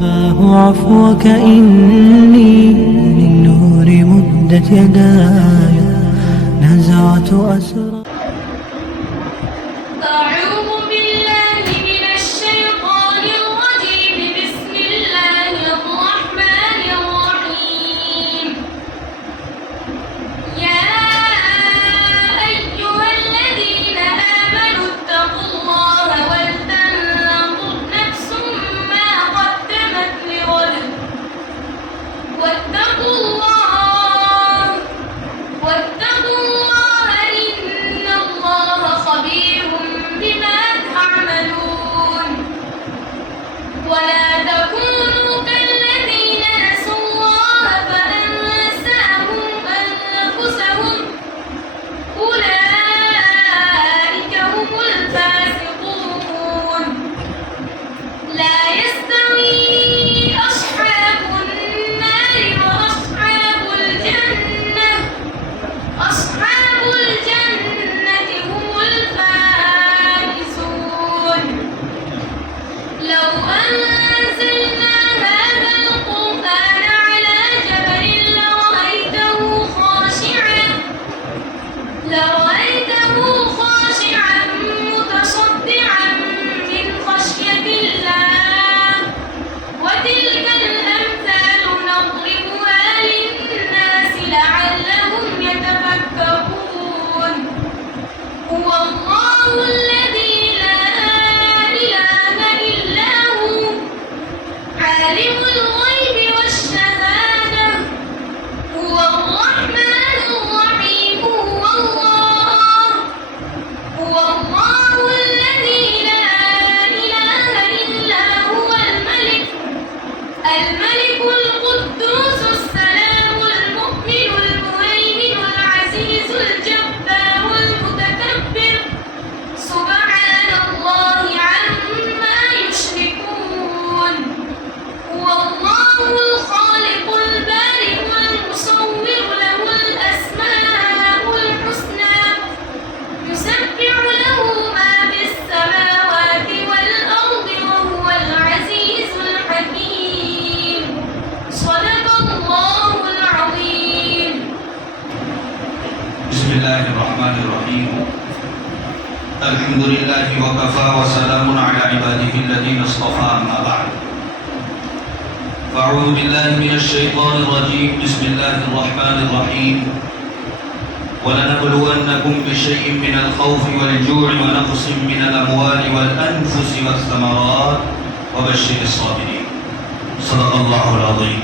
رباه عفوك إني للنور مدت يداي نزعت أسرى. أعوذ بالله من الشيطان الرجيم. بسم الله الرحمن الرحيم. يا أيها الذين آمنوا اتقوا الله ولتنظر نفس ما قدمت لغد واتقوا الله إن الله خبير بما تعملون. ولا تكونوا كالذين نسوا الله فأنساهم أنفسهم أولئك هم الفاسقون. لا يستوي أصحاب النار وأصحاب الجنة هم الفائزون. لو أنزلنا هذا القرآن على جبل لرأيته خاشعا متصدعا من خشية الله. وتلك الأمثال نضربها للناس لعلهم يتفكرون. هو الله الذي لا إله إلا هو عالم الغيب والشهادة. هو الرحمن الرحيم. هو الله الذي لا إله إلا هو الملك القدوس السلام المؤمن المهيمن العزيز الجبار المتكبر. سبحان الله عما يشركون. هو الله الخالق البارئ المصور له الأسماء الحسنى يسبح له ما في السماوات والأرض وهو العزيز الحكيم. صدق الله العظيم. بسم الله الرحمن الرحيم. الحمد لله وكفى وسلام على عباده الذين اصطفى أما بعد. فأعوذ بالله من الشيطان الرجيم. بسم الله الرحمن الرحيم. ولنبلونكم بشيء من الخوف والجوع ونقص من الأموال والأنفس والثمرات وبشر الصابرين. صدق الله العظيم.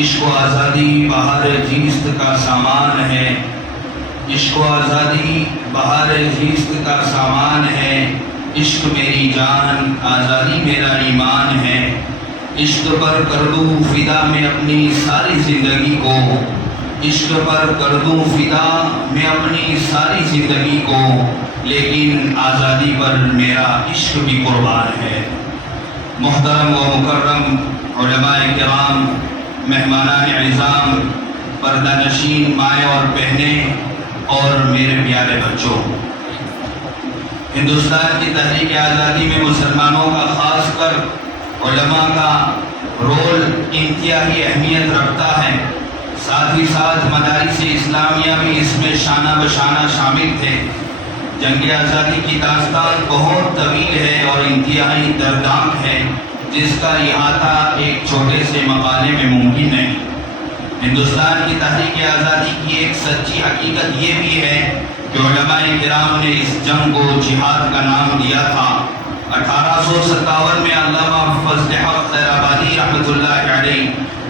عشق و آزادی بہار زیست کا سامان ہے. عشق و آزادی بہار زیست کا سامان ہے. عشق میری جان آزادی میرا ایمان ہے. عشق پر کر دوں فدا میں اپنی ساری زندگی کو. عشق پر کر دوں فدا میں اپنی ساری زندگی کو. لیکن آزادی پر میرا عشق بھی قربان ہے. محترم و مکرم علماء کرام، مہمانان اعظام، پردہ نشین مائیں اور بہنیں اور میرے پیارے بچوں، ہندوستان کی تحریک آزادی میں مسلمانوں کا خاص کر علماء کا رول انتہائی اہمیت رکھتا ہے. ساتھ ہی ساتھ مدارس اسلامیہ بھی اس میں شانہ بشانہ شامل تھے. جنگ آزادی کی داستان بہت طویل ہے اور انتہائی دردناک ہے، جس کا احاطہ ایک چھوٹے سے مقالے میں ممکن نہیں. ہندوستان کی تحریک آزادی کی ایک سچی حقیقت یہ بھی ہے کہ علماء کرام نے اس جنگ کو جہاد کا نام دیا تھا. 1857 میں علامہ فضل حق خیر آبادی رحمۃ اللہ علیہ،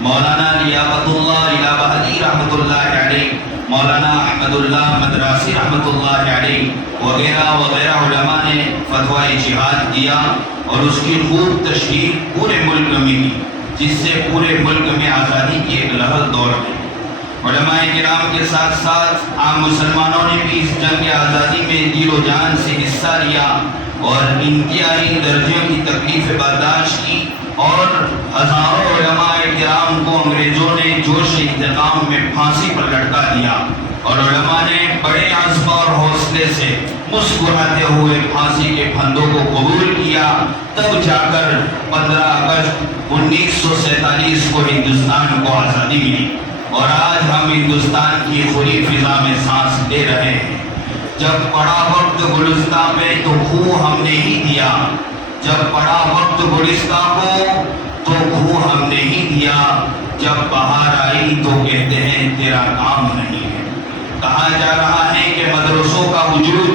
مولانا لیاقت اللہ الہی رحمۃ اللہ علیہ، مولانا احمد اللہ مدراسی رحمۃ اللہ علیہ وغیرہ وغیرہ علماء نے فتویٰ جہاد دیا اور اس کی خوب تشہیر پورے ملک میں کی، جس سے پورے ملک میں آزادی کی ایک لہر دوڑ گئی. علماء کرام کے ساتھ ساتھ عام مسلمانوں نے بھی اس جنگ آزادی میں دل و جان سے حصہ لیا اور انتہائی درجوں کی تکلیف برداشت کی اور ہزاروں علماء کرام کو انگریزوں نے جوش انتقام میں پھانسی پر لٹکا دیا. اور علماء نے بڑے عزم اور حوصلے سے مسکراتے ہوئے پھانسی کے پھندوں کو قبول کیا، تب جا کر 15 اگست 1947 کو ہندوستان کو آزادی ملی، اور آج ہم ہندوستان کی کھلی فضا میں سانس لے رہے ہیں۔ جب پڑا وقت گلستان پہ تو خوں ہم نے ہی دیا، جب پڑا وقت گلستان کو تو خوں ہم نے ہی دیا، جب بہار آئی تو کہتے ہیں تیرا کام نہیں ہے۔ کہا جا رہا ہے کہ مدرسوں کا وجود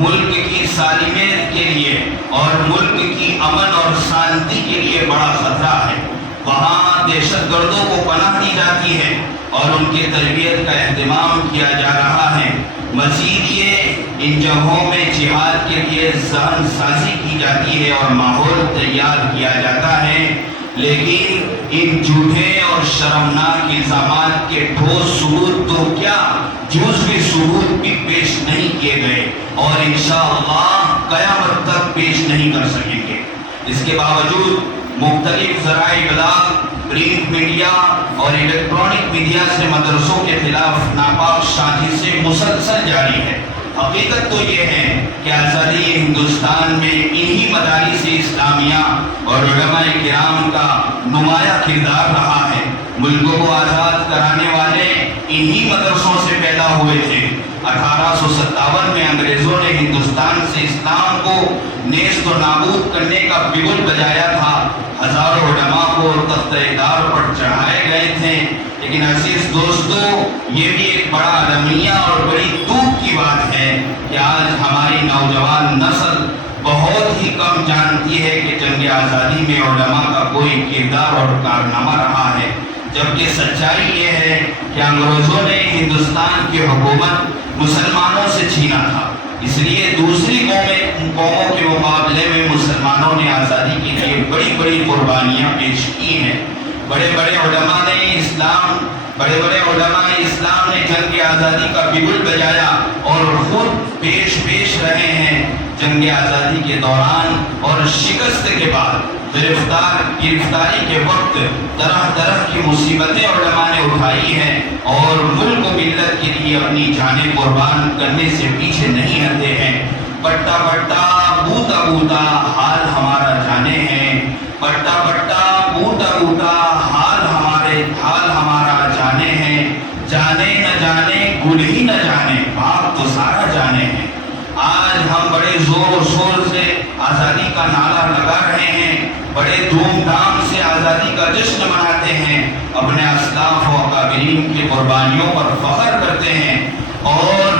ملک کی سالمیت کے لیے اور ملک کی امن اور شانتی کے لیے بڑا خطرہ ہے۔ وہاں دہشت گردوں کو پناہ دی جاتی ہے اور ان کی تربیت کا اہتمام کیا جا رہا ہے۔ مزید یہ ان جگہوں میں جہاد کے لیے ذہن سازی کی جاتی ہے اور ماحول تیار کیا جاتا ہے، لیکن ان جھوٹے اور شرمناک الزامات کے ٹھوس ثبوت تو کیا جزوی ثبوت بھی پیش نہیں کیے گئے اور انشاءاللہ قیامت تک پیش نہیں کر سکیں گے۔ اس کے باوجود مختلف ذرائع ابلاغ، پرنٹ میڈیا اور الیکٹرانک میڈیا سے مدرسوں کے خلاف ناپاک سازشیں مسلسل جاری ہے۔ حقیقت تو یہ ہے کہ آزادی ہندوستان میں انہی مدارس اسلامیہ اور علماء کرام کا نمایاں کردار رہا ہے۔ ملک کو آزاد کرانے والے انہی مدرسوں سے پیدا ہوئے تھے۔ 1857 میں انگریزوں نے ہندوستان سے اسلام کو نیست و نابود کرنے کا بگل بجایا تھا۔ ہزاروں علماء کو تخت اقتدار پر چڑھائے گئے تھے، لیکن عزیز دوستو، یہ بھی ایک بڑا المیہ اور بڑی دکھ کی بات ہے کہ آج ہماری نوجوان نسل بہت ہی کم جانتی ہے کہ جنگ آزادی میں علماء کا کوئی کردار اور کارنامہ رہا ہے، جبکہ سچائی یہ ہے کہ انگریزوں نے ہندوستان کی حکومت مسلمانوں سے چھینا تھا، اس لیے دوسری قوموں کے مقابلے میں مسلمانوں نے آزادی کے لیے بڑی بڑی قربانیاں پیش کی ہیں۔ بڑے بڑے علماء نے اسلام نے جنگ آزادی کا بگل بجایا اور خود پیش رہے ہیں۔ جنگ آزادی کے دوران اور شکست کے بعد گرفتاری کے وقت طرح طرح کی مصیبتیں علماء نے اٹھائی ہیں اور ملک و ملت کے لیے اپنی جانیں قربان کرنے سے پیچھے نہیں ہٹے ہیں۔ پٹا پٹا بوتا بوتا حال ہمارا جانے ہیں، پٹا پٹا بوتا بوتا حال ہمارا جانے ہیں، جانے نہ جانے گل ہی نہ جانے باپ تو سارا جانے ہیں۔ آج ہم بڑے زور و شور سے آزادی کا نعرہ لگا رہے ہیں، بڑے دھوم دھام سے آزادی کا جشن مناتے ہیں، اپنے اسلاف و اکابرین کی قربانیوں پر فخر کرتے ہیں اور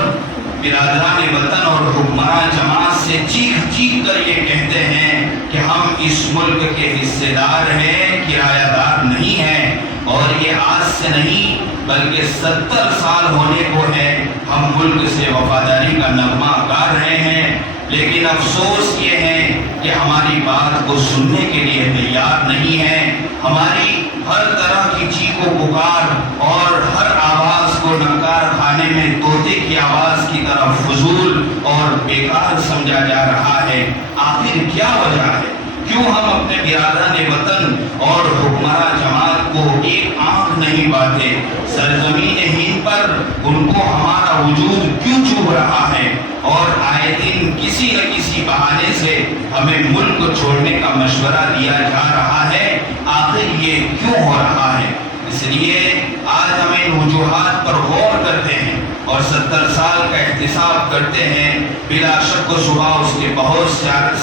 برادران وطن اور حکمران جماعت سے چیخ چیخ کر یہ کہتے ہیں کہ ہم اس ملک کے حصے دار ہیں، کرایہ دار نہیں ہیں، اور یہ آج سے نہیں بلکہ 70 سال ہونے کو ہے ہم ملک سے وفاداری کا نغمہ گا رہے ہیں، لیکن افسوس یہ ہے کہ ہماری بات کو سننے کے لیے تیار نہیں ہے۔ ہماری ہر طرح کی چیخ و پکار اور ہر آواز کو نکار خانے میں طوطے کی آواز کی طرف فضول اور بیکار سمجھا جا رہا ہے۔ آخر کیا وجہ ہے؟ کیوں ہم اپنے برادران وطن اور حکمراں جماعت کو ایک آنکھ نہیں پاتے؟ سرزمین ہند پر ان کو ہمارا وجود کیوں چبھ رہا ہے اور آئے دن کسی نہ کسی بہانے سے ہمیں ملک چھوڑنے کا مشورہ دیا جا رہا ہے؟ آخر یہ کیوں ہو رہا ہے؟ اس لیے آج ہم ان وجوہات پر غور کرتے ہیں اور 70 سال کا احتساب کرتے ہیں۔ بلا شک و شبہ اس کے بہت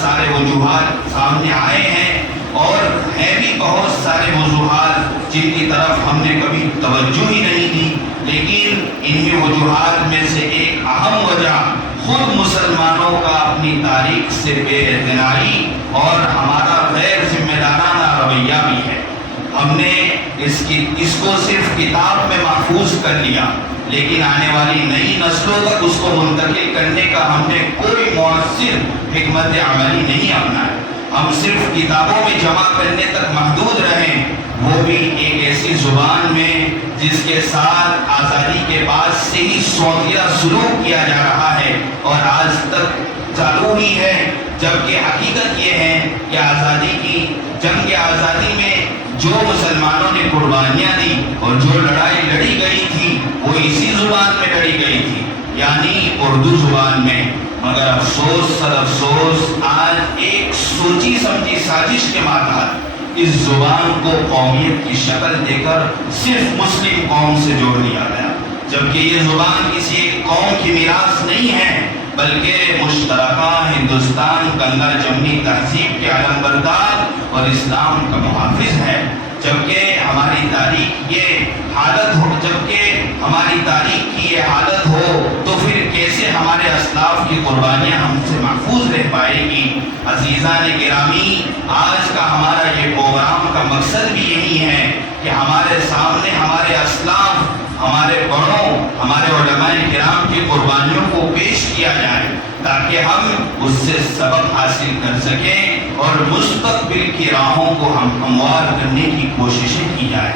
سارے وجوہات سامنے آئے ہیں اور ہیں بھی بہت سارے وجوہات جن کی طرف ہم نے کبھی توجہ ہی نہیں دی، لیکن انہی وجوہات میں سے ایک اہم وجہ خود مسلمانوں کا اپنی تاریخ سے بے اعتنائی اور ہمارا غیر ذمہ دارانہ رویہ بھی ہے۔ ہم نے اس کو صرف کتاب میں محفوظ کر لیا، لیکن آنے والی نئی نسلوں تک اس کو منتقل کرنے کا ہم نے کوئی مؤثر حکمت عملی نہیں اپنایا۔ ہم صرف کتابوں میں جمع کرنے تک محدود رہیں، وہ بھی ایک ایسی زبان میں جس کے ساتھ آزادی کے بعد سے ہی سوتیلا سلوک کیا جا رہا ہے اور آج تک چالو ہی ہے۔ جبکہ حقیقت یہ ہے کہ آزادی کی جنگ آزادی میں جو مسلمانوں نے قربانیاں دی اور جو لڑائی لڑی گئی تھی وہ اسی زبان میں لڑی گئی تھی، یعنی اردو زبان میں۔ مگر افسوس سر افسوس، آج ایک سوچی سمجھی سازش کے ماتحت اس زبان کو قومیت کی شکل دے کر صرف مسلم قوم سے جوڑ دیا گیا، جبکہ یہ زبان کسی ایک قوم کی میراث نہیں ہے بلکہ مشترکہ ہندوستان گنگا جمنی تہذیب کے علمبردار اور اسلام کا محافظ ہے۔ جبکہ ہماری تاریخ کی یہ حالت ہو تو پھر کیسے ہمارے اسلاف کی قربانیاں ہم سے محفوظ رہ پائے گی؟ عزیزان گرامی، آج کا ہمارا یہ پروگرام کا مقصد بھی یہی ہے کہ ہمارے سامنے ہمارے اسلاف، ہمارے بڑوں، ہمارے علماء کرام کی قربانیوں کو پیش کیا جائے تاکہ ہم اس سے سبق حاصل کر سکیں اور مستقبل کی راہوں کو ہم ہموار کرنے کی کوششیں کی جائیں۔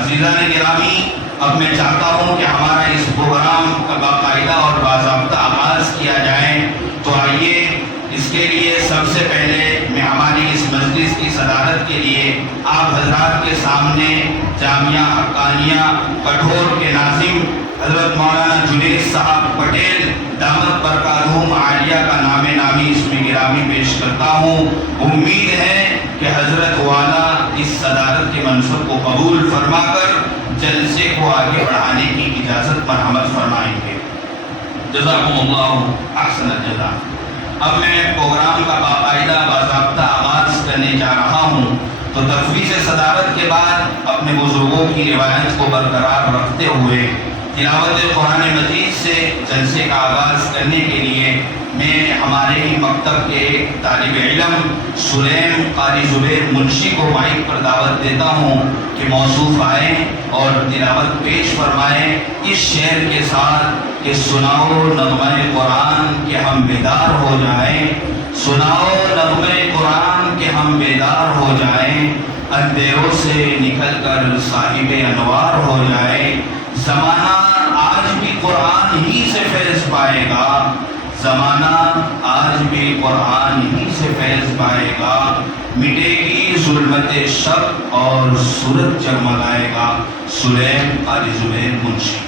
عزیزان گرامی، اب میں چاہتا ہوں کہ ہمارا اس پروگرام کا باقاعدہ اور باضابطہ آغاز کیا جائے، تو آئیے اس کے لیے سب سے پہلے میں ہماری اس مجلس کی صدارت کے لیے آپ حضرات کے سامنے جامعہ حقانیہ کٹھور کے ناظم حضرت مولانا جنید صاحب پٹیل دامت برکاتہم عالیہ کا نام نامی اس میں گرامی پیش کرتا ہوں۔ امید ہے کہ حضرت والا اس صدارت کے منصب کو قبول فرما کر جلسے کو آگے بڑھانے کی اجازت مرحمت فرمائیں گے۔ جزاکم اللہ احسن الجزا۔ اب میں پروگرام کا باقاعدہ باضابطہ آغاز کرنے جا رہا ہوں، تو تفویض صدارت کے بعد اپنے بزرگوں کی روایت کو برقرار رکھتے ہوئے تلاوت قرآن مجید سے جلسے کا آغاز کرنے کے لیے میں ہمارے ہی مکتب کے ایک طالب علم سلیم قاری زبیر منشی کو مائک پر دعوت دیتا ہوں کہ موصوف آئیں اور تلاوت پیش فرمائیں اس شعر کے ساتھ کہ سناؤ نغمہ قرآن کہ ہم بیدار ہو جائیں، سناؤ نغمہ قرآن کہ ہم بیدار ہو جائیں، اندھیروں سے نکل کر صاحب انوار ہو جائیں۔ زمانہ آج بھی قرآن ہی سے فیض پائے گا، زمانہ آج بھی قرآن ہی سے فیض پائے گا، مٹے گی ظلمت شب اور سورج جگمگائے گا۔ سلیم قاری زبیر منشی۔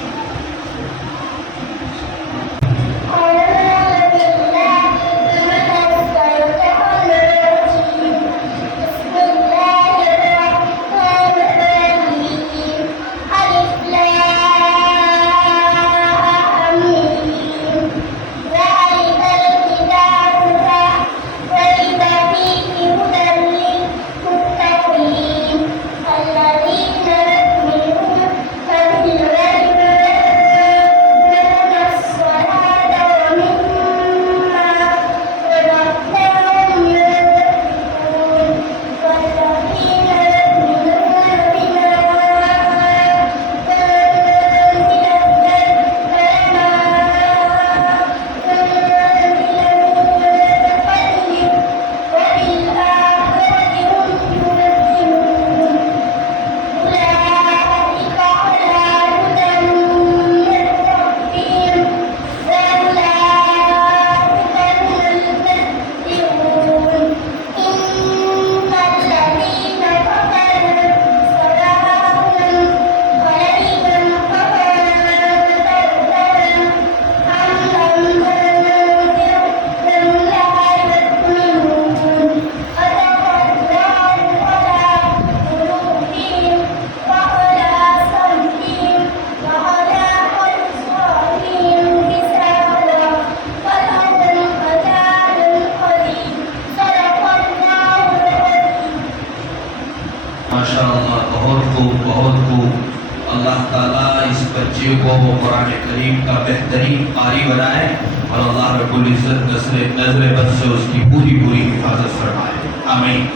قرآن کریم کا بہترین قاری بنائے اور اللہ رب العزت نظر بد سے اس کی پوری حفاظت فرمائے، آمین۔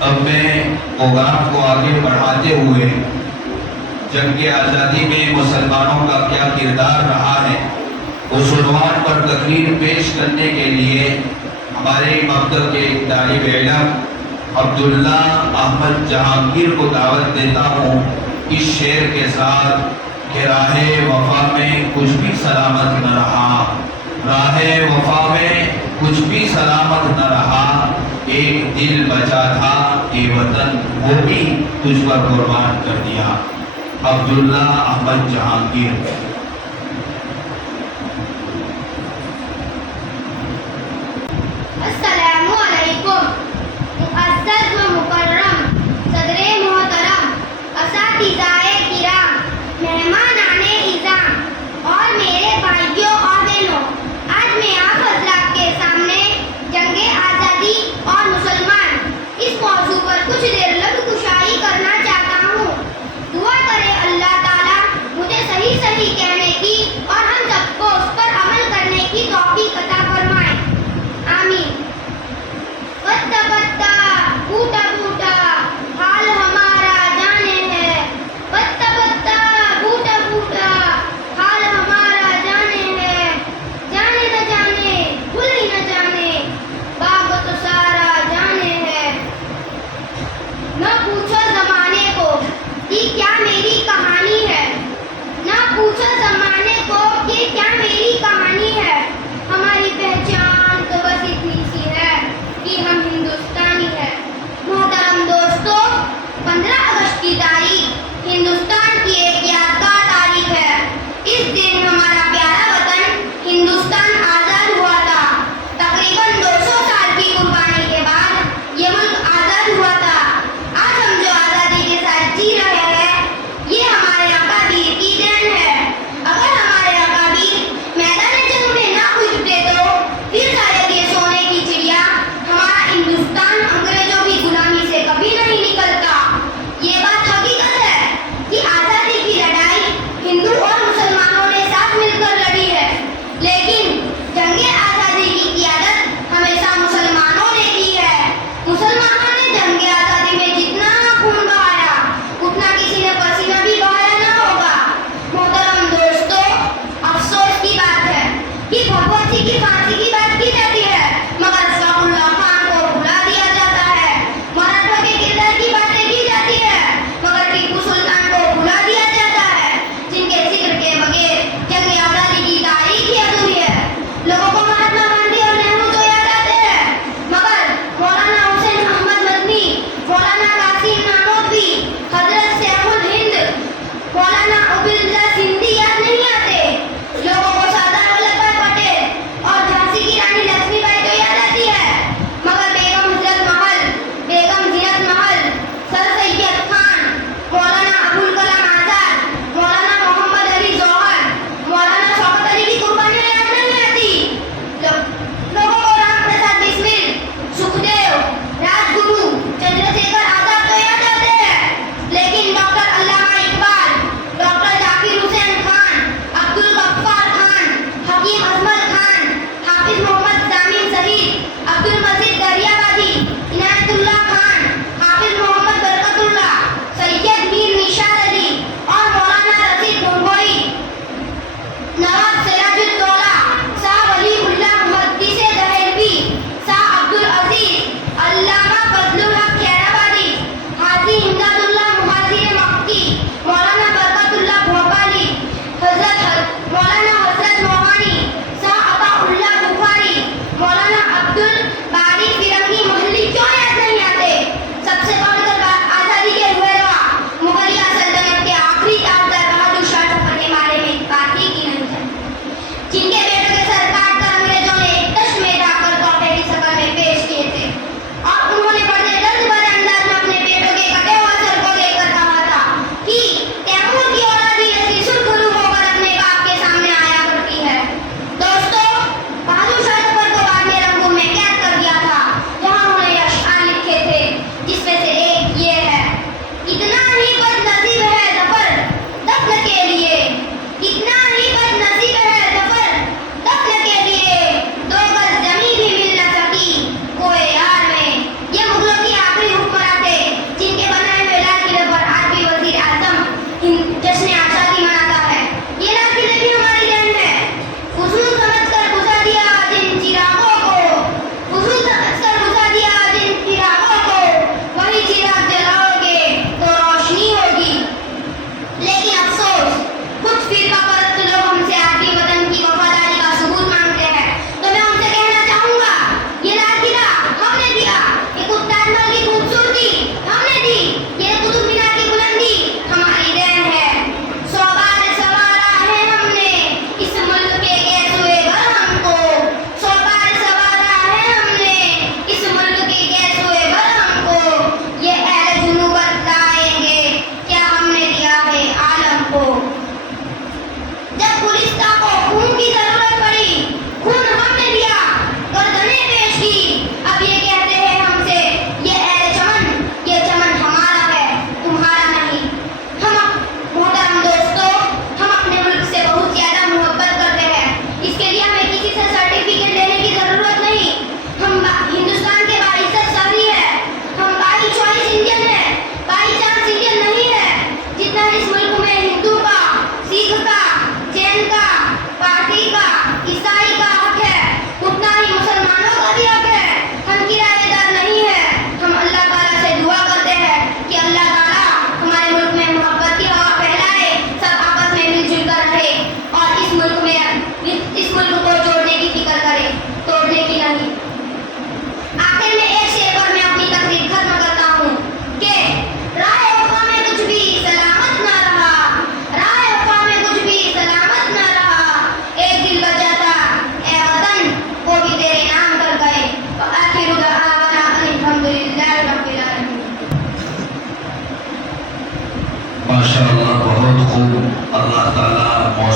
اب میں پروگرام کو آگے بڑھاتے ہوئے جنگ آزادی میں مسلمانوں کا کیا کردار رہا ہے اس عنوان پر تقریر پیش کرنے کے لیے ہمارے مکتب کے ایک طالب علم عبداللہ احمد جہانگیر کو دعوت دیتا ہوں اس شعر کے ساتھ کہ راہ وفا میں کچھ بھی سلامت نہ رہا، راہ وفا میں کچھ بھی سلامت نہ رہا، ایک دل بچا تھا، یہ وطن وہ بھی تجھ پر قربان کر دیا۔ عبداللہ احمد جہانگیر۔ السلام علیکم۔ معزز و مکرم صدر محترم، اساتذہ کرام، مہمانان اعظام اور میرے بھائیوں اور بہنوں، آج میں آپ حضرات کے سامنے جنگ آزادی اور مسلمان اس موضوع پر کچھ دیر لفظ کشائی کرنا چاہتا ہوں۔ دعا کرے اللہ تعالیٰ مجھے صحیح کہہ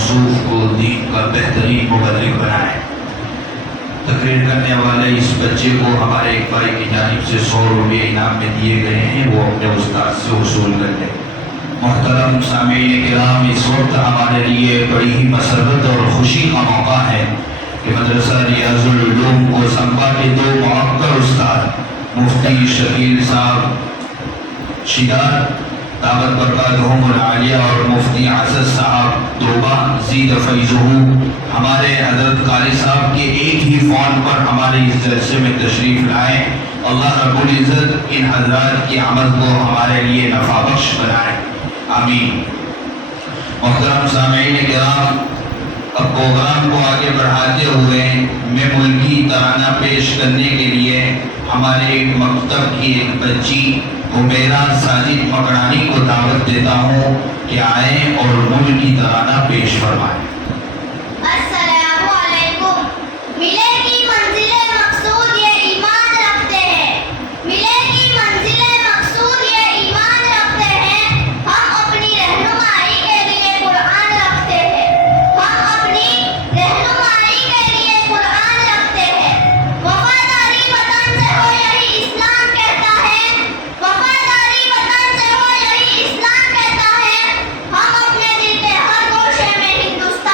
موصوف کو دین کا بہترین مبلغ بنائے۔ تقریر کرنے والے اس بچے کو ہمارے ایک بھائی کی جانب سے 100 روپے انعام میں دیے گئے ہیں، وہ اپنے استاد سے وصول کر لیں۔ محترم سامعین کرام، اس وقت ہمارے لیے بڑی ہی مسرت اور خوشی کا موقع ہے کہ مدرسہ ریاض العلوم کو سمپا کے 2 معقر استاد مفتی شکیل صاحب شداد دعوت برکاتہم العالیہ اور مفتی عزت صاحب توبہ زید فیضہ ہمارے حضرت قاری صاحب کے ایک ہی فون پر ہمارے اس جلسے میں تشریف لائے۔ اللہ رب العزت ان حضرات کی آمد کو ہمارے لیے نفع بخش بنائے، آمین۔ محترم سامعین کرام، اب پروگرام کو آگے بڑھاتے ہوئے میں ملکی ترانہ پیش کرنے کے لیے ہمارے ایک مکتب کی ایک بچی عمیرہ ساجد مکڑانی کو دعوت دیتا ہوں کہ آئیں اور ملکی ترانہ پیش فرمائیں۔ السلام علیکم۔ ملے کی منزل مقصود یہ ایمان رکھتے ہیں، ملے کی منزل مقصود یہ ایمان رکھتے ہیں، ہم اپنی رہنمائی کے لیے قرآن رکھتے ہیں، ہم اپنی رہنمائی کے لیے قرآن رکھتے ہیں۔ وفاداری وطن سے ہو یہی اسلام کہتا ہے، وفاداری وطن سے ہو یہی اسلام کہتا ہے، ہم اپنے دل کے ہر گوشے میں ہندوستان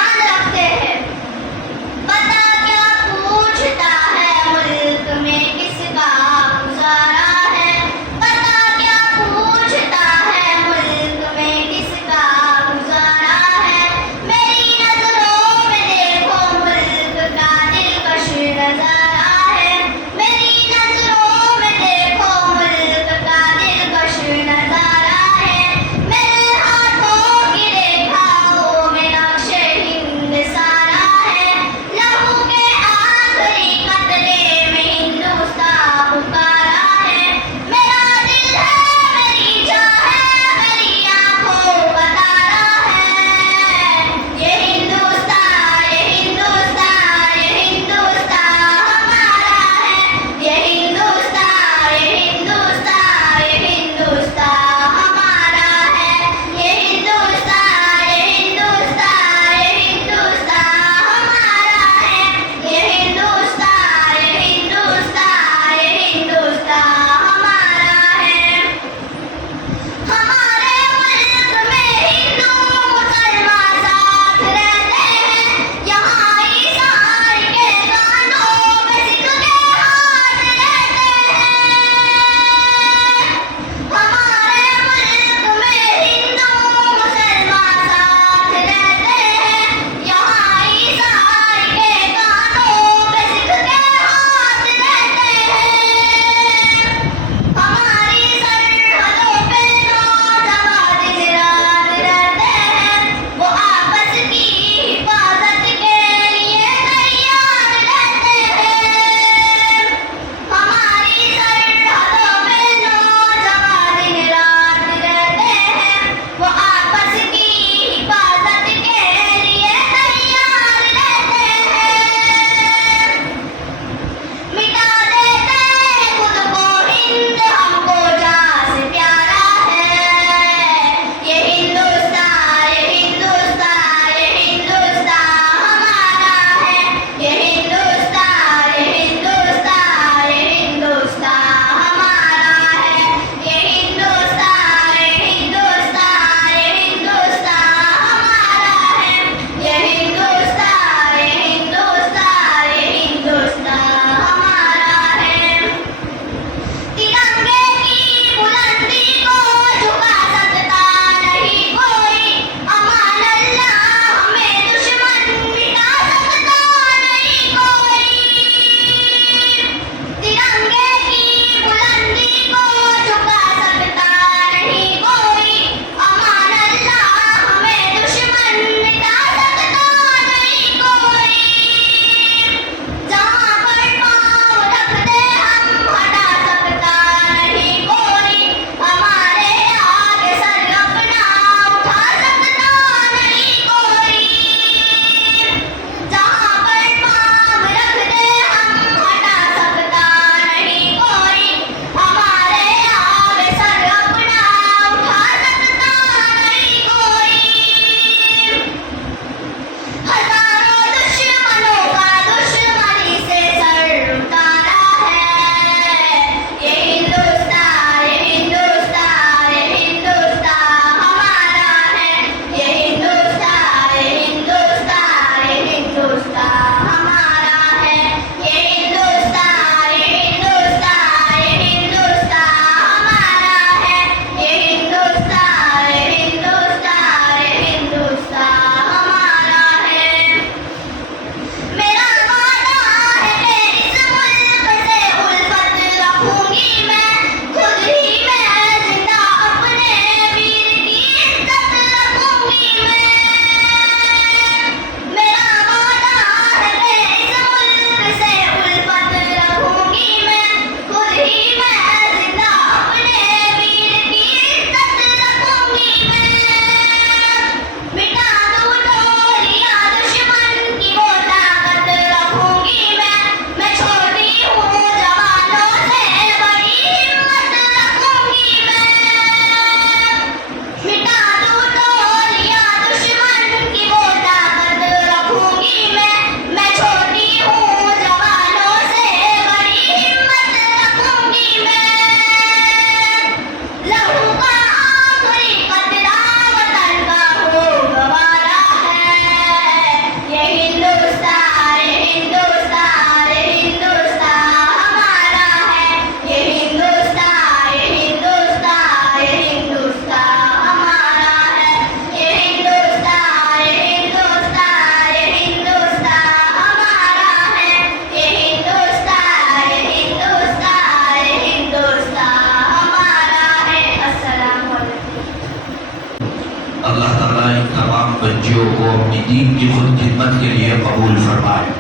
بچیوں کو اپنی دین کی خود خدمت کے لیے قبول فرمائے۔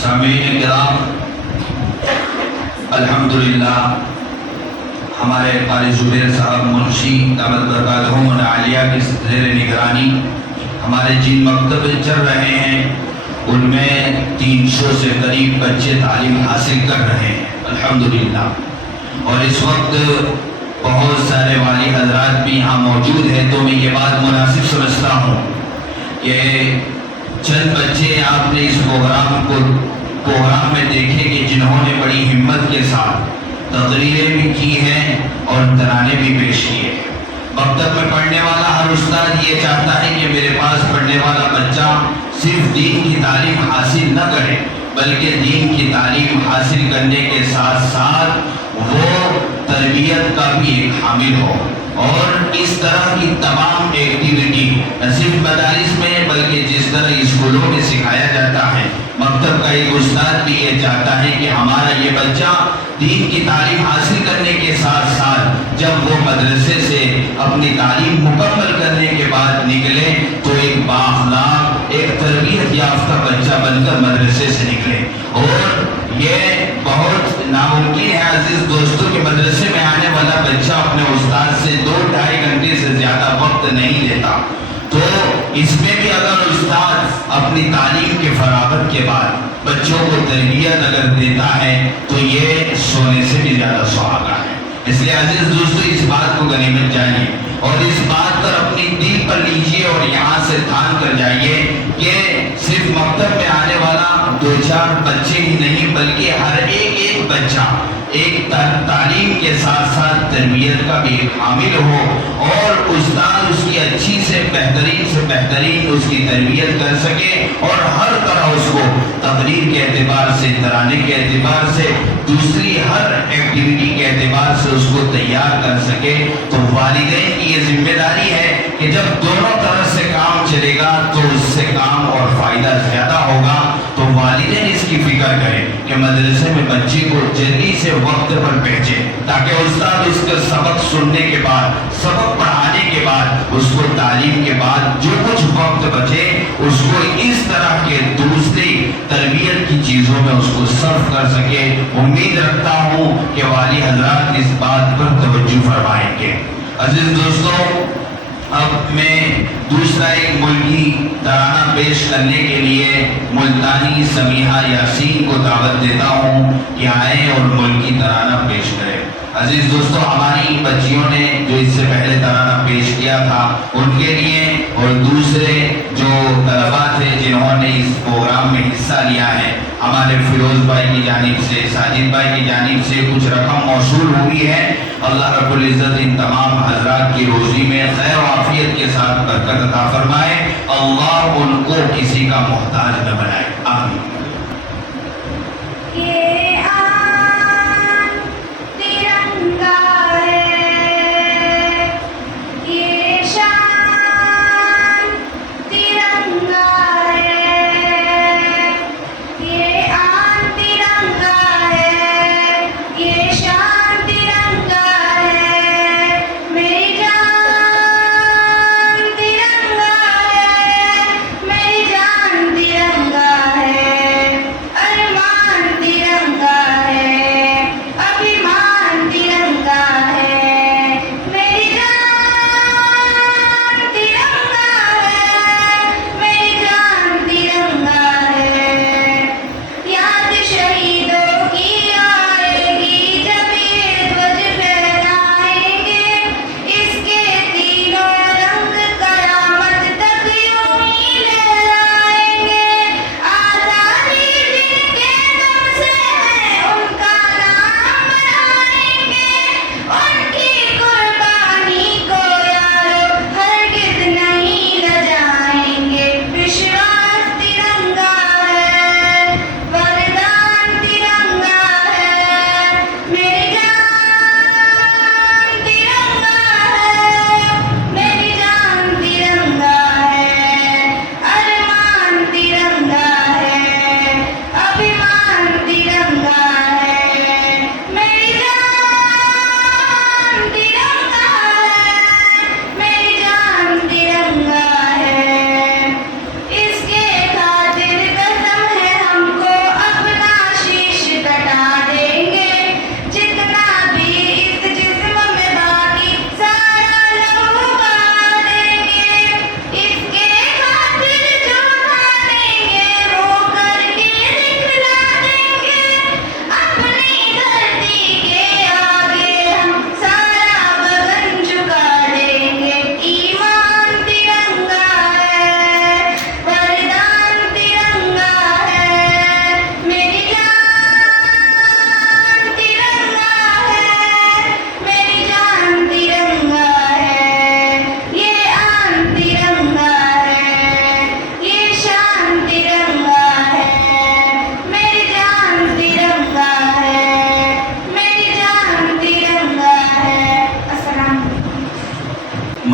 سامعین کرام، الحمدللہ ہمارے قاری زبیر صاحب منشی دامت برکاتہم عالیہ کی زیر نگرانی ہمارے جن مکتب چل رہے ہیں ان میں 300 سے قریب بچے تعلیم حاصل کر رہے ہیں الحمدللہ۔ اور اس وقت بہت سارے والی حضرات بھی یہاں موجود ہیں، تو میں یہ بات مناسب سمجھتا ہوں کہ چند بچے آپ نے اس پروگرام میں دیکھے کہ جنہوں نے بڑی ہمت کے ساتھ تقریریں بھی کی ہیں اور ترانے بھی پیش کیے ہیں۔ مکتب میں پڑھنے والا ہر استاد یہ چاہتا ہے کہ میرے پاس پڑھنے والا بچہ صرف دین کی تعلیم حاصل نہ کرے بلکہ دین کی تعلیم حاصل کرنے کے ساتھ ساتھ وہ تربیت کا بھی ایک حامل ہو، اور اس طرح کی تمام ایکٹیویٹی نہ صرف مدارس میں بلکہ جس طرح اسکولوں میں سکھایا جاتا ہے، مکتب کا ایک استاد بھی یہ چاہتا ہے کہ ہمارا یہ بچہ دین کی تعلیم حاصل کرنے کے ساتھ ساتھ جب وہ مدرسے سے اپنی تعلیم مکمل کرنے کے بعد نکلے تو ایک بااخلاق، ایک تربیت یافتہ بچہ بن کر مدرسے سے نکلے۔ اور یہ بہت ناممکن ہے عزیز دوستوں کہ مدرسے میں آنے والا بچہ اپنے استاد سے 2-2.5 گھنٹے سے زیادہ وقت نہیں دیتا، تو اس میں بھی اگر استاد اپنی تعلیم کے فراغت کے بعد بچوں کو تربیت اگر دیتا ہے تو یہ سونے سے بھی زیادہ سہاگا ہے۔ اس لیے عزیز دوستو اس بات کو غنیمت جانیے اور اس بات پر اپنی دل پر لیجیے اور یہاں سے تھان کر جائیے کہ صرف مکتب میں آنے والا 2-4 بچے ہی نہیں بلکہ ہر ایک بچہ ایک تعلیم کے ساتھ ساتھ تربیت کا بھی ایک حامل ہو، اور استاد اس کی اچھی سے بہترین اس کی تربیت کر سکے اور ہر طرح اس کو تقریر کے اعتبار سے، ترانے کے اعتبار سے، دوسری ہر ایکٹیویٹی کے اعتبار سے اس کو تیار کر سکے۔ تو والدین کی یہ ذمہ داری ہے کہ جب دونوں طرف سے کام چلے گا تو اس سے کام اور فائدہ زیادہ ہوگا۔ تو والدین اس کی فکر کریں کہ مدرسے میں بچے کو جلدی سے وقت پر بھیجے تاکہ استاد اس کا سبق سننے کے بعد، سبق پڑھانے کے بعد، اس کو تعلیم کے بعد جو کچھ وقت بچے اس کو اس طرح کے دوسری تربیت کی چیزوں میں اس کو صرف کر سکے۔ امید رکھتا ہوں کہ والی حضرات اس بات پر توجہ فرمائیں گے۔ عزیز دوستوں، اب میں دوسرا ایک ملکی ترانہ پیش کرنے کے لیے ملتانی سمیحہ یاسین کو دعوت دیتا ہوں کہ آئیں اور ملکی ترانہ پیش کریں۔ عزیز دوستو، ہماری بچیوں نے جو اس سے پہلے ترانہ پیش کیا تھا ان کے لیے اور دوسرے جو طلباء تھے جنہوں نے اس پروگرام میں حصہ لیا ہے، ہمارے فیروز بھائی کی جانب سے، ساجد بھائی کی جانب سے کچھ رقم موصول ہوئی ہے۔ اللہ رب العزت ان تمام حضرات کی روزی میں خیر و عافیت کے ساتھ برکت عطا فرمائے، اللہ ان کو کسی کا محتاج نہ بنائے، آمین۔ ہے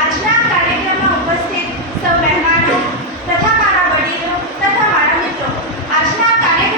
આજના કાર્યક્રમમાં ઉપસ્થિત સૌ મહેમાનો તથા મારા વડીલો તથા મારા મિત્રો, આજના કાર્યક્રમ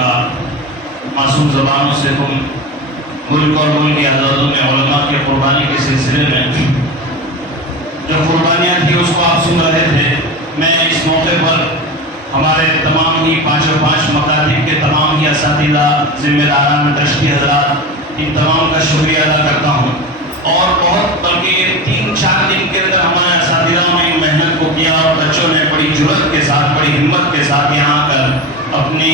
کا معصوم زبانوں سے تم ملک اور ملک کی آزادوں میں علماء کی قربانی کے سلسلے میں جو قربانیاں تھیں اس کو آپ سن رہے تھے. میں اس موقع پر ہمارے تمام ہی پانچ مکاتب کے تمام ہی اساتذہ، ذمہ داران، ٹرسٹی حضرات، ان تمام کا شکریہ ادا کرتا ہوں. اور بہت بلکہ 3-4 دن کے اندر ہمارے اساتذہ نے محنت کو کیا اور بچوں نے بڑی جرأت کے ساتھ، بڑی ہمت کے ساتھ یہاں کر اپنی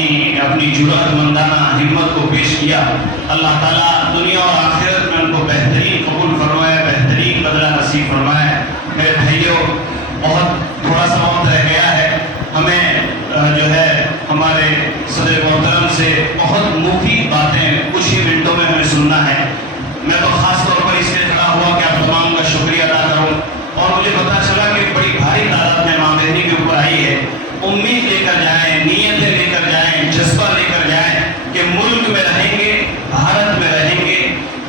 جرأت مندانہ ہمت کو پیش کیا. اللہ تعالیٰ دنیا اور آخرت میں ان کو بہترین قبول فرمائے، بہترین بدلہ نصیب فرمائے. میرے بھائیوں، بہت تھوڑا سا وقت رہ گیا ہے. ہمیں جو ہے ہمارے صدر محترم سے بہت مفید باتیں کچھ ہی منٹوں میں ہمیں سننا ہے. میں تو خاص طور پر اس لیے کھڑا ہوا کہ آپ تمام کا شکریہ ادا کروں. اور مجھے پتا چلا کہ بڑی بھاری تعداد میں ماں بہنی کے اوپر آئی ہے. امید لے کر جائیں، نیتیں لے کر جائیں، جذبہ لے کر جائیں کہ ملک میں رہیں گے، بھارت میں رہیں گے،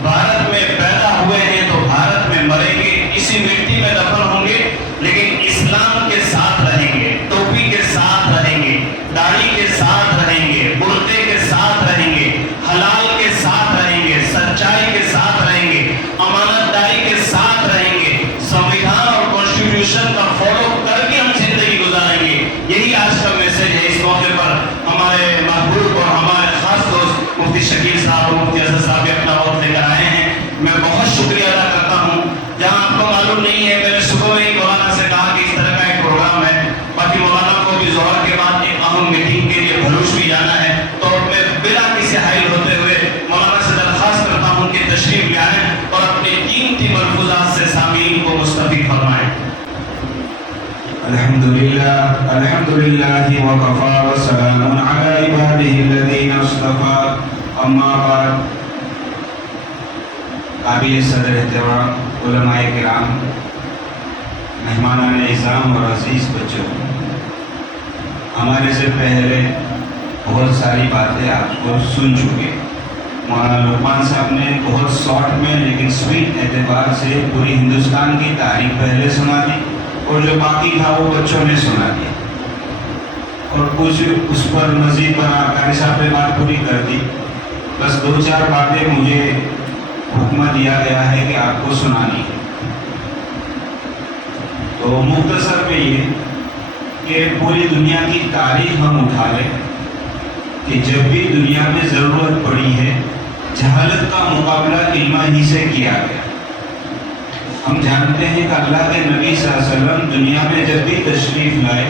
بھارت میں پیدا ہوئے ہیں تو بھارت میں مریں گے، اسی مٹی میں دفن ہوں گے، لیکن اسلام کے ساتھ رہیں گے، ٹوپی کے ساتھ رہیں گے، داڑھی کے ساتھ رہیں گے، برقعے کے ساتھ رہیں گے، حلال کے ساتھ رہیں گے، سچائی کے ساتھ رہیں گے، امانت داری کے ساتھ رہیں گے، سنویدھان اور کانسٹیٹیوشن کا فالو کر کے ہم زندگی گزاریں گے. یہی آج کا میسج ہے. اس موقع پر ہمارے محبوب اور ہمارے خاص دوست مفتی شکیل صاحب اور مفتی اسد صاحب بھی اپنا وقت لے کر آئے ہیں. میں بہت شکریہ ادا کرتا ہوں. جہاں آپ کو معلوم نہیں ہے، میں نے صبح میں ہی مولانا سے کہا کہ اس طرح کا ایک پروگرام ہے. باقی مولانا کو بھی ظہر کے بعد ایک اہم میٹنگ کے لیے بھروش بھی جانا ہے. تو میں بلا کسی حائل ہوتے ہوئے مولانا سے درخواست کرتا ہوں کہ تشریف لے آئیں اور اپنے قیمتی ملفوظات سے سامعین کو مستفید فرمائیں. الحمدللہ وکفا وسلام علی عبادہ الذین اصطفى. اما بعد. قابل صدر احترام علماء کرام، مہمانان اعظام اور عزیز بچوں، ہمارے سے پہلے بہت ساری باتیں آپ کو سن چکے. مولانا لقمان صاحب نے بہت شارٹ میں لیکن سویٹ اعتبار سے پوری ہندوستان کی تاریخ پہلے سنا دی، اور جو باقی تھا وہ بچوں نے سنا دیا، اور کچھ اس پر مزید بنا قاری صاحب نے بات پوری کر دی. بس 2-4 باتیں مجھے حکم دیا گیا ہے کہ آپ کو سنانی ہے. تو مختصر میں یہ کہ پوری دنیا کی تاریخ ہم اٹھا لیں کہ جب بھی دنیا میں ضرورت پڑی ہے جہالت کا مقابلہ علم ہی سے کیا گیا. ہم جانتے ہیں کہ اللہ کے نبی صلی اللہ علیہ وسلم دنیا میں جب بھی تشریف لائے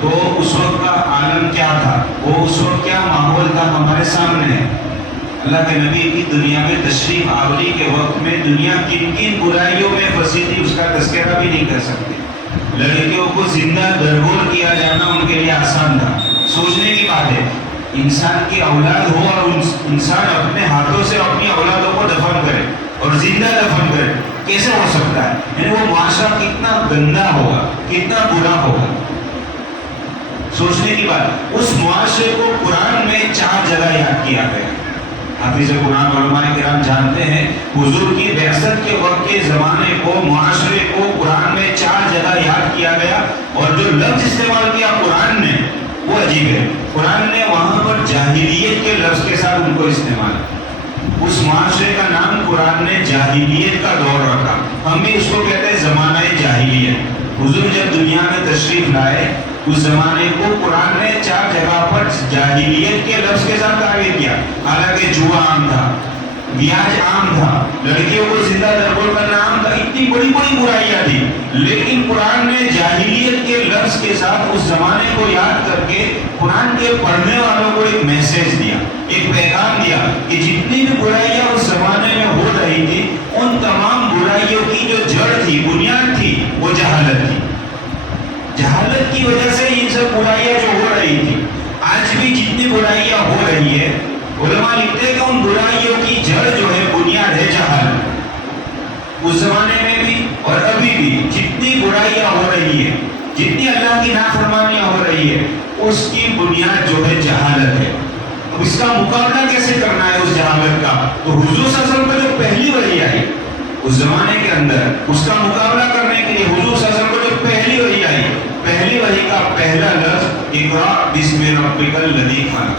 تو اس وقت کا عالم کیا تھا، وہ اس وقت کیا ماحول تھا ہمارے سامنے ہے. اللہ کے نبی کی دنیا میں تشریف آوری کے وقت میں دنیا کن کن برائیوں میں پھنسی تھی اس کا تذکرہ بھی نہیں کر سکتے. لڑکیوں کو زندہ درگور کیا جانا ان کے لیے آسان تھا. سوچنے کی بات ہے، انسان کی اولاد ہو اور انسان اپنے ہاتھوں سے اپنی اولادوں کو دفن کرے اور زندہ دفن کرے، کیسے ہو سکتا ہے؟ یعنی وہ معاشرہ کتنا گندا ہوگا، کتنا برا ہوگا. سوچنے کی بات. اس معاشرے کو قرآن میں 4 جگہ یاد کیا گیا. حافظ قرآن علماء کرام جانتے ہیں حضور کی بعثت کے وقت کے زمانے کو، معاشرے کو قرآن میں 4 جگہ یاد کیا گیا، اور جو لفظ استعمال کیا قرآن نے وہ عجیب ہے. قرآن نے وہاں پر جاہلیت کے لفظ کے ساتھ ان کو استعمال کیا. اس معاشرے کا نام قرآن نے جاہلیت کا دور رکھا. ہم بھی اس کو کہتے ہیں زمانہ جاہلیت. حضور جب دنیا میں تشریف لائے اس زمانے کو قرآن نے 4 جگہ پر جاہلیت کے لفظ کے ساتھ تعبیر کیا. حالانکہ جوا عام تھا، بیاج عام تھا، لڑکیوں کو زندہ درگور کرنا عام تھا، اتنی بڑی بڑی برائیاں تھی، لیکن قرآن نے جاہلیت کے لفظ کے ساتھ اس زمانے کو یاد کر کے قرآن کے پڑھنے والوں کو ایک میسج دیا، ایک پیغام دیا کہ جتنی بھی برائیاں اس زمانے میں ہو رہی تھی ان تمام برائیوں کی جو جڑ تھی، بنیاد تھی، وہ جہالت تھی. جہالت کی وجہ سے یہ سب برائیاں جو ہو رہی تھی، آج بھی جتنی برائیاں ہو رہی ہے علماء لکھتے ہیں کہ ان برائیوں کی جڑ جو ہے بنیاد ہے جہالت. اس زمانے میں بھی اور ابھی بھی جتنی برائیاں ہو رہی ہے، جتنی اللہ کی نافرمانیاں ہو رہی ہے، اس کی بنیاد جو ہے جہالت ہے. اب اس کا مقابلہ کیسے کرنا ہے اس جہالت کا؟ تو حضور صلی اللہ علیہ وسلم کا جو پہلی وحی آئی اس زمانے کے اندر، اس کا مقابلہ کرنے کے لیے حضور صلی اللہ علیہ وسلم کو جو پہلی وحی آئی، پہلی وحی کا پہلا لفظ اقرأ بسم ربک الذی خلق.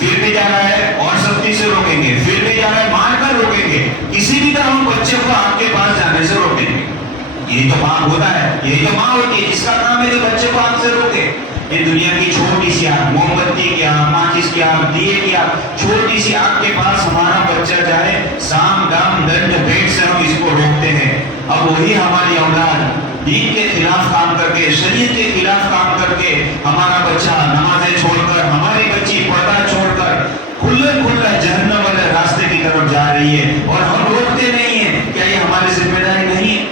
پھر بھی جا رہا ہے اور سختی سے روکیں گے، پھر بھی جا رہا ہے مار کر روکیں گے، کسی بھی طرح ہم بچے کو آپ کے پاس جانے سے روکیں گے۔ یہی تو ماں ہوتا ہے، یہی تو ماں ہوتی ہے جس کا کام ہے کہ بچے کو آگ سے روکے۔ یہ دنیا کی چھوٹی سی آگ، موم بتی کی آگ، ماچس کی آگ، دیے کی آگ، چھوٹی سی آگ کے پاس ہمارا بچہ جائے، سام دام دنڈ بھیٹ سے ہم اس کو روکتے ہیں۔ اب وہی ہماری اولاد دین کے خلاف کام کر کے، شریعت کے خلاف کام کر کے، ہمارا بچہ نمازیں چھوڑ کر، ہماری بچی پردہ چھوڑ کر کھلا جہنم والے راستے کی طرف جا رہی ہے، اور ہم روکتے نہیں ہیں۔ کیا یہ ہماری ذمہ داری نہیں ہے؟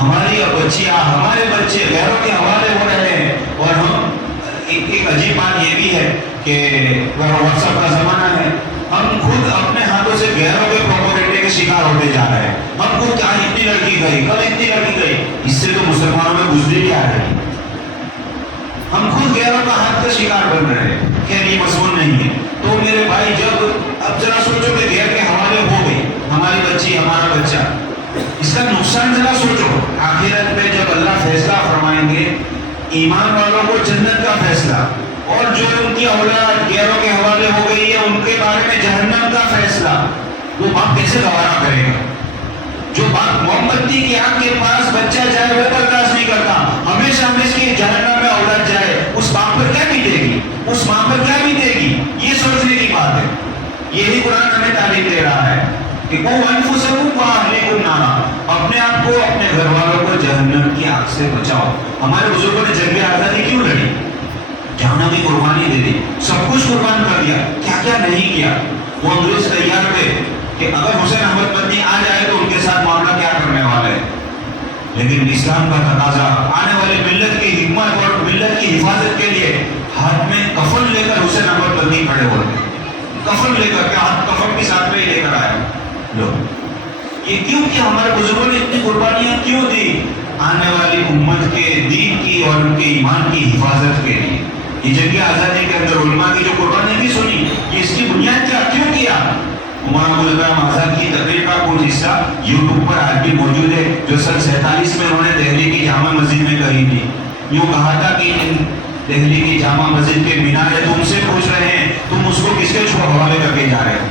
ہماری بچیاں، ہمارے بچے غیروں کے حوالے ہو رہے ہیں، اور ہم ایک عجیب بات یہ بھی ہے کہ واٹس ایپ کا زمانہ ہے، ہم خود اپنے ہاتھوں سے غیروں کے پروپیگنڈے کے شکار ہوتے جا رہے ہیں۔ ہم خود کیا اتنی لڑکی گئی، کل اتنی لڑکی گئی، اس سے تو مسلمانوں میں گزری آ رہی ہے۔ ہم خود غیروں کا ہاتھ کا شکار بن رہے ہیں۔ خیر یہ مصون نہیں ہے۔ تو میرے بھائی جب اب ذرا سوچو کہ غیر کے حوالے ہو گئی ہماری بچی، ہمارا بچہ، اس کا نقصان ذرا سوچو۔ آخرت میں جب اللہ فیصلہ فرمائیں گے، ایمان والوں کو جنت کا فیصلہ، اور جو ان کی اولاد غیروں کے حوالے ہو گئی ہے ان کے بارے میں جہنم کا فیصلہ، وہ باپ کیسے گوارا کرے گا؟ جو باپ موم بتی کی آگ کے پاس بچہ جائے وہ برداشت نہیں کرتا، ہمیشہ اس کی جہنم میں اولاد جائے، اس باپ پر کیا بیتے گی، اس ماں پر کیا بیتے گی؟ یہ سوچنے کی بات ہے۔ یہی قرآن ہمیں تعلیم دے رہا ہے کہ قوا انفسکم واہلیکم نارا، اپنے آپ کو، اپنے گھر والوں کو جہنم کی آگ سے بچاؤ۔ ہمارے بزرگوں نے جنگ آزادی کیوں لڑی؟ جانوں کی قربانی دے دی، سب کچھ قربان کر دیا، کیا کیا نہیں کیا۔ وہ انگریز تیار تھے کہ اگر حسین احمد مدنی آ جائے تو ان کے ساتھ معاملہ کیا کرنے والے ہیں، لیکن اسلام کا تقاضا، آنے والی ملت کی حکمت اور ملت کی حفاظت کے لیے ہاتھ میں کفن لے کر حسین احمد مدنی کھڑے ہوتے، کفن لے کر کے، ہاتھ کفن کی ساتھ میں ہی لے کر آئے لوگ۔ یہ کیوں کہ ہمارے بزرگوں نے اتنی قربانیاں کیوں دی؟ آنے والی امت کے دین کی اور ان کے ایمان کی حفاظت کے لیے۔ یہ جنگ آزادی کے اندر علماء کی جو قربانی بھی سنی، یہ اس کی بنیاد کیا کیوں کیا؟ مولانا ابوالکلام آزاد کی تقریر کا کچھ حصہ یوٹیوب پر آج بھی موجود ہے، جو سن 47 میں انہوں نے دہلی کی جامع مسجد میں کہی تھی۔ یوں کہا تھا کہ دہلی کی جامع مسجد کے مینارے تم سے پوچھ رہے ہیں، تم اس کو کس کے حوالے کر کے جا رہے ہو؟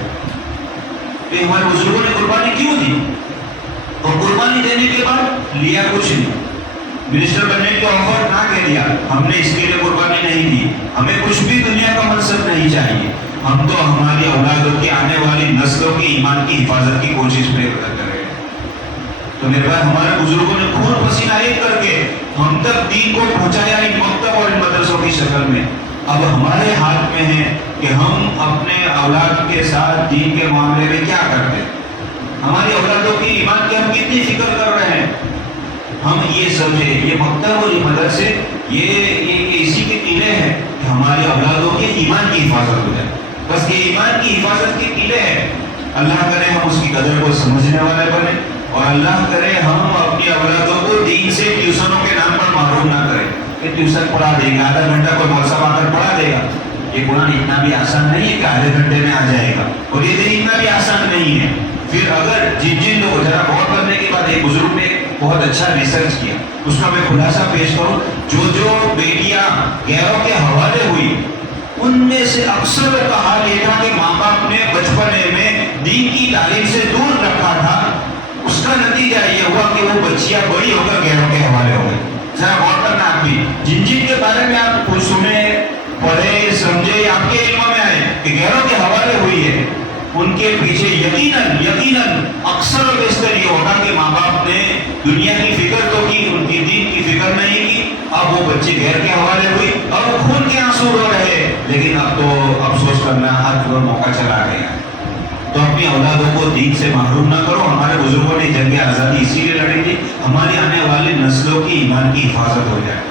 کہ ہمارے بزرگوں نے قربانی کیوں دی؟ اور قربانی دینے کے بعد لیا کچھ نہیں، منسٹر بننے کی آفر نہ کہہ دیا، ہم نے اس کے لیے قربانی نہیں دی، ہمیں کچھ بھی دنیا کا منصب نہیں چاہیے، ہم تو ہماری اولادوں کی، آنے والی نسلوں کی ایمان کی حفاظت کی کوشش میں کر رہے ہیں۔ تو میرے بھائی، ہمارے بزرگوں نے خون پسینہ ایک کر کے ہم تک دین کو پہنچایا، ان مکتب اور ان مدرسوں کی شکل میں۔ اب ہمارے ہاتھ میں ہے کہ ہم اپنے اولاد کے ساتھ دین کے معاملے میں کیا کرتے ہیں، ہماری اولادوں کی ایمان کی ہم کتنی فکر کر رہے ہیں۔ ہم یہ سمجھے یہ مکتب اور یہ مدرسے یہ اسی کے قلعے ہیں کہ ہماری اولادوں کے ایمان کی حفاظت ہو جائے، بس یہ ایمان کی حفاظت کے قلعے ہیں۔ اللہ کرے ہم اس کی قدر کو سمجھنے والے بنے، اور اللہ کرے ہم اپنی اولادوں کو دین سے ٹیوشنوں کے نام پر محروم نہ کریں کہ ٹیوشن پڑھا دے گا، آدھا گھنٹہ کوئی مولوی صاحب آ کر پڑھا دے گا۔ یہ قرآن اتنا بھی آسان نہیں ہے کہ آدھے گھنٹے میں آ جائے گا، اور یہ دن اتنا بھی آسان نہیں ہے۔ پھر اگر جن لوگ ذرا غور کرنے کے بعد ایک بزرگ نے بہت اچھا ریسرچ کیا، اس کا میں خلاصہ پیش کروں، جو بیٹیاں غیروں کے حوالے ہوئی ان میں سے اکثر کا حال یہ تھا کہ ماں باپ نے بچپنے میں دین کی تعلیم سے دور رکھا تھا، اس کا نتیجہ یہ ہوا کہ وہ بچیاں بڑی ہو کر غیروں کے حوالے ہو گئی۔ ذرا غور کرنا آپ بھی، جن کے بارے میں آپ کچھ سنے، پڑھے، سمجھے، آپ کے علم میں آئے کہ غیروں کے حوالے ہوئی ہے، ان کے پیچھے یقیناً اکثر و بیشتر یہ ہوگا کہ ماں باپ نے دنیا کی فکر تو کی، ان کی دین کی فکر نہیں کی۔ اب وہ بچے غیر کے حوالے ہوئی، اب وہ خون کے آنسو رو رہے، لیکن اب تو افسوس کرنا حد اور موقع چلا گیا۔ تو اپنی اولادوں کو دین سے محروم نہ کرو۔ ہمارے بزرگوں نے جنگ آزادی اسی لیے لڑی تھی، ہماری آنے والی نسلوں کی ایمان کی حفاظت ہو جائے۔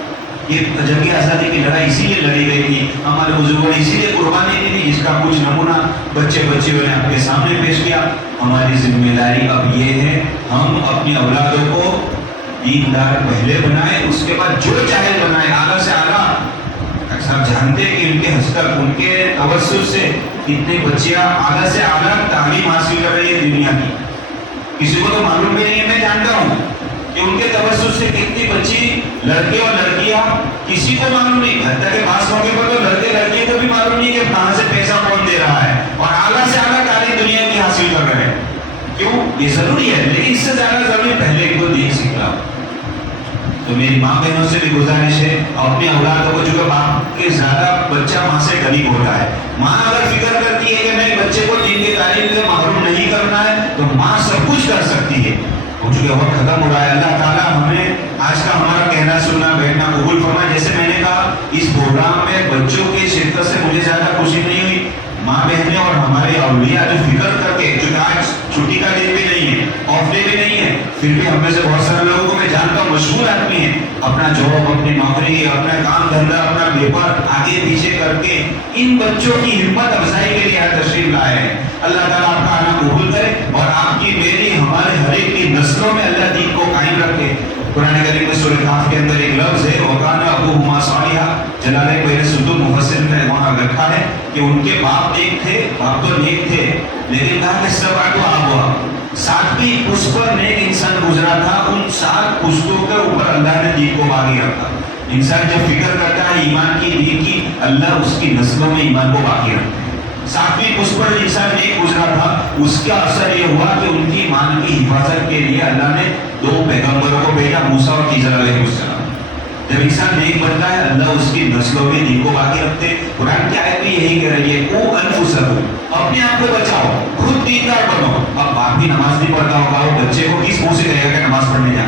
یہ جنگ آزادی کی لڑائی اسی لیے لڑی گئی تھی، ہمارے بزرگوں نے اسی لیے قربانی دی تھی، جس کا کچھ نمونہ بچیوں نے آپ کے سامنے پیش کیا۔ ہماری ذمہ داری اب یہ ہے ہم اپنی اولادوں کو دیندار پہلے بنائیں، اس کے بعد جو چاہے بنائیں، اعلیٰ سے اعلیٰ۔ سب جانتے ہیں کہ ان کے ہستک، ان کے توسط سے اتنے بچیاں اعلیٰ سے اعلیٰ تعلیم حاصل کر رہی ہے دنیا کی، کسی کو تو معلوم بھی نہیں ہے، میں جانتا ہوں کہ ان کے توسط سے کتنی بچی لڑکے اور لڑکیاں کسی کو معلوم نہیں، حتیٰ کہ بعض موقع پر تو لڑکے لڑکیوں کو بھی معلوم نہیں کہ کہاں سے پیسہ کون دے رہا ہے، اور اعلیٰ سے اعلیٰ تعلیم دنیا کی حاصل کر رہے ہیں. کیوں؟ یہ ضروری ہے، لیکن اس سے زیادہ ضروری پہلے ان کو دین سکھلاؤ. تو میری ماں بہنوں سے بھی گزارش ہے، اپنے اولادوں کو، چونکہ باپ کے زیادہ بچہ ماں سے قریب ہوتا ہے، ماں اگر فکر کرتی ہے کہ نہیں بچے کو دین کی تعلیم سے محروم نہیں کرنا ہے تو ماں سب کچھ کر سکتی ہے. چونکہ وقت ختم ہو رہا ہے، اللہ تعالیٰ ہمیں آج کا ہمارا کہنا سننا بیٹھنا قبول فرمائے. جیسے میں نے کہا اس پروگرام میں بچوں کی شرکت سے مجھے زیادہ خوشی نہیں ہوئی، ماں بہنیں اور ہمارے اولیاء جو فکر کر کے، جو آج چھٹی کا دن بھی نہیں ہے، آف ڈے بھی نہیں ہے، پھر بھی ہم میں سے بہت سارے لوگوں کو میں جانتا ہوں مشغول آدمی ہیں، اپنا جاب، اپنی نوکری، اپنا کام دھندا، اپنا پیپر آگے پیچھے کر کے ان بچوں کی ہمت افزائی کے لیے تشریف لائے ہیں. اللہ تعالیٰ آپ کا آنا قبول کرے اور آپ کی میری ہمارے ہر ایک کی نسلوں میں اللہ دین کو قائم رکھے. قرآن کریم میں سورہ کہف کے اندر ایک لفظ ہے وَقَانَ أَبُوهُمَا صَالِحًا، جلالہ پہلے صدق مفسر نے وہاں لکھا ہے کہ ان کے باپ نیک تھے، باپ تو نیک تھے، لیکن کہا کہ سبعۃ أَبْوَابٍ، 7 بھی اس پر نیک انسان گزرا تھا، ان 7 پشتوں کے اوپر اللہ نے دین کو باقی رکھا. انسان جب فکر کرتا ہے ایمان کی، دین کی، اللہ اس کی نسلوں میں ایمان کو باقی رکھتا ہے. 7ویں اس پر انسان نیک گزرا تھا، اس کا اثر یہ ہوا کہ ان کی ایمان کی حفاظت کے لیے اللہ نے 2 پیغمبروں کو بھیجا، موسیٰ اور خضر علیہ السلام. جب انسان نیک بنتا ہے اللہ اس کی نسلوں میں دین کو باقی رکھتے. قرآن کی آیت بھی یہی کہہ رہی ہے قُوا أَنفُسَكُمْ، اپنے آپ کو بچاؤ، خود دیندار بنو. اب باپ بھی نماز نہیں پڑھتا ہوگا، وہ بچے کو کس منہ سے کہے گا کہ نماز پڑھنے جا؟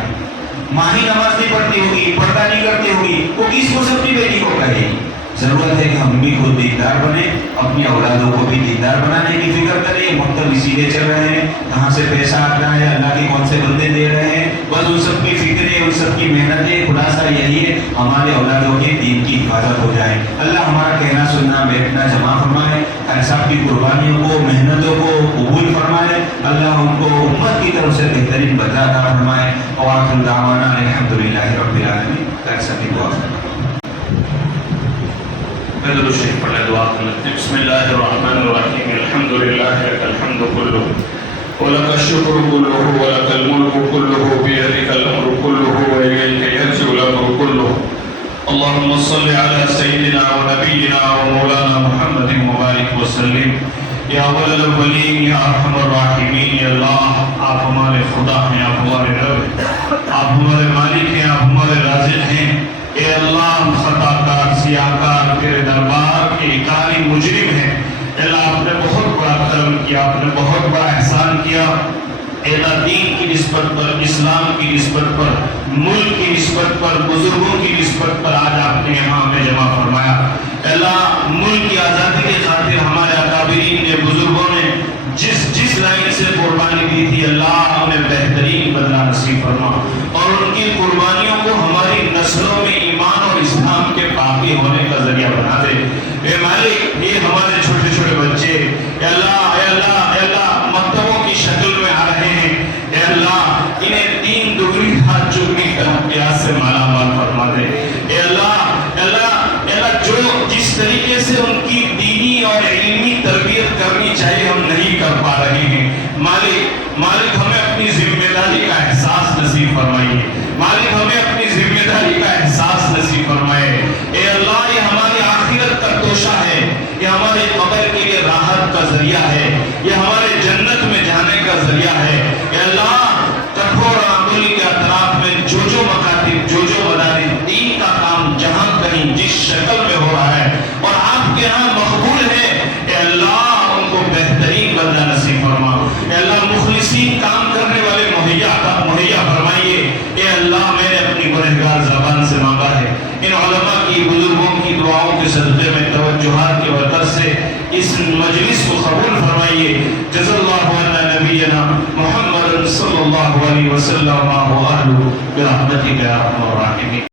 ماں ہی نماز نہیں پڑھتی ہوگی، پردہ نہیں کرتی ہوگی، وہ کس منہ سے اپنی بیٹی کو کہے گی؟ ضرورت ہے کہ ہم بھی خود دیندار بنیں، اپنی اولادوں کو بھی دیندار بنانے کی فکر کریں. مکتب اسی لیے چل رہے ہیں، کہاں سے پیسہ آ رہا ہے، اللہ کے کون سے بندے دے رہے ہیں، بس ان سب کی فکریں، ان سب کی محنتیں. خلاصہ یہی ہے ہمارے اولادوں کے دین کی حفاظت ہو جائے. اللہ ہمارا کہنا سننا بیٹھنا جمع فرمائے، صاحب کی قربانیوں کو، محنتوں کو قبول فرمائے. اللہ ان کو امت کی طرف سے بہترین بدلہ عطا فرمائے. اور آخر دعوانا الحمدللہ رب العالمین. سبھی دعا فرمائے. درود شریف پڑھ لیں، دعا کر لیتے ہیں. بسم اللہ الرحمن الرحیم. الحمدللہ لک الحمد کلہ ولک الشکر کلہ ولک الملک کلہ بیدک الامر کلہ والیک یرجع الامر کلہ. اللهم صل على سيدنا ونبينا ومولانا محمد وبارك وسلم. یا اول الاولین یا ارحم الراحمین. یا اللہ آپ ہمارے خدا ہیں، آپ ہمارے رب، آپ ہمارے مالک ہیں، آپ ہمارے رازق ہیں. اے اللہ ہم خطا کار، سیاہ کار، تیرے دربار کے اکالی مجرم ہیں. اے اللہ آپ نے بہت بڑا کرم کیا، آپ نے بہت بڑا احسان کیا. اے اللہ دین کی نسبت پر، اسلام کی نسبت پر، ملک کی نسبت پر، بزرگوں کی نسبت پر آج آپ نے یہاں ہمیں جمع فرمایا. اے اللہ ملک کی آزادی کے خاطر ہمارے اکابرین نے، بزرگوں نے جس لائن سے قربانی دی تھی، اللہ ہمیں بہترین بدلہ نصیب فرما اور ان کی قربانیوں کو ہماری نسلوں میں ایمان اور اسلام کے باقی ہونے کا ذریعہ بنا دے. اے مالک یہ ہمارے چھوٹے چھوٹے بچے اے اللہ، اے اللہ، اے اللہ مکتبوں کی شکل میں آ رہے ہیں. اے اللہ انہیں دین دگنی ہاتھ چگنی پیاس سے مالا مال فرما دے. اے اللہ، اے اللہ، اے اللہ جو جس طریقے سے ان کی دینی اور علمی تربیت کرنی چاہیے ہم نہیں کر پا رہے ہیں. مالک ہمیں اپنی ذمہ داری کا احساس نصیب فرمائیے. مالک ہمیں اپنی ذمہ داری کا احساس نصیب فرمائے. اے اللہ یہ ہماری آخرت کا توشہ ہے، یہ ہمارے قبر کے لیے راحت کا ذریعہ ہے، یہ ہمارے جنت میں جانے کا ذریعہ ہے. اے اللہ کٹھور آنگلی کے اطراف میں جو مکاتب، جو مدارس دین کا کام جہاں کہیں جس شکل میں ہو رہا ہے اور آپ کے یہاں مقبول ہے، اے اللہ ان کو بہترین بدلہ نصیب فرما. اے اللہ مخلصین کام کرنے والے مہیا فرمائیے. اے اللہ میں نے اپنی گنہگار زبان سے مانگا ہے، ان علماء کی، بزرگوں کی دعاؤں کے صدقے میں توجہات کی برکت سے اس مجلس کو قبول فرمائیے. جزا اللہ عنا نبینا محمد صلی اللہ علیہ وسلم و اہلہ برحمتک یا ارحم الراحمین.